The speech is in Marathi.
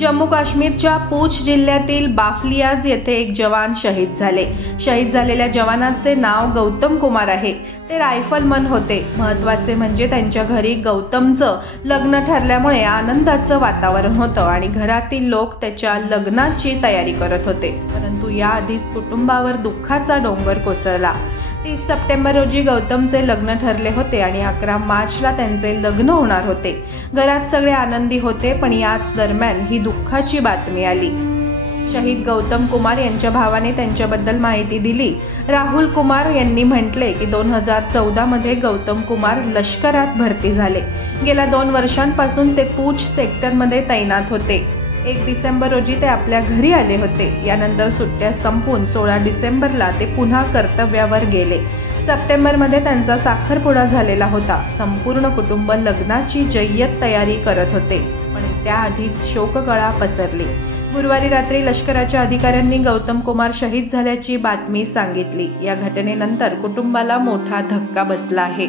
जम्मू काश्मीरच्या पूंछ जिल्ह्यातील बाफलियाज येथे एक जवान शहीद झाले। शहीद झालेल्या जवानाचे नाव गौतम कुमार आहे। ते रायफलमन होते। महत्त्वाचे म्हणजे त्यांच्या घरी गौतमचं लग्न ठरल्यामुळे आनंदाचं वातावरण होतं आणि घरातील लोक त्याच्या लग्नाची तयारी करत होते। परंतु याआधीच कुटुंबावर दुःखाचा डोंगर कोसळला। 30 सप्टेंबर रोजी गौतमचे लग्न ठरले होते आणि 11 मार्चला त्यांचे लग्न होणार होते। घरात सगळे आनंदी होते, पण याच दरम्यान ही दुःखाची बातमी आली। शहीद गौतम कुमार यांच्या भावाने त्यांच्याबद्दल माहिती दिली। राहुल कुमार यांनी म्हटले की 2014 मध्ये गौतम कुमार लष्करात भरती झाले। गेल्या 2 वर्षांपासून ते पूंछ सेक्टरमध्ये तैनात होते। 1 डिसेंबर रोजी ते आपल्या घरी आले होते। यानंतर सुट्ट्या संपून 16 डिसेंबरला ते पुन्हा कर्तव्यावर गेले। सप्टेंबरमध्ये त्यांचा साखरपुडा झालेला होता। संपूर्ण कुटुंब लग्नाची जय्यत तयारी करत होते, पण त्याआधीच शोककळा पसरली। गुरुवारी रात्री लष्कराच्या अधिकाऱ्यांनी गौतम कुमार शहीद झाल्याची बातमी सांगितली। या घटनेनंतर कुटुंबाला मोठा धक्का बसला आहे।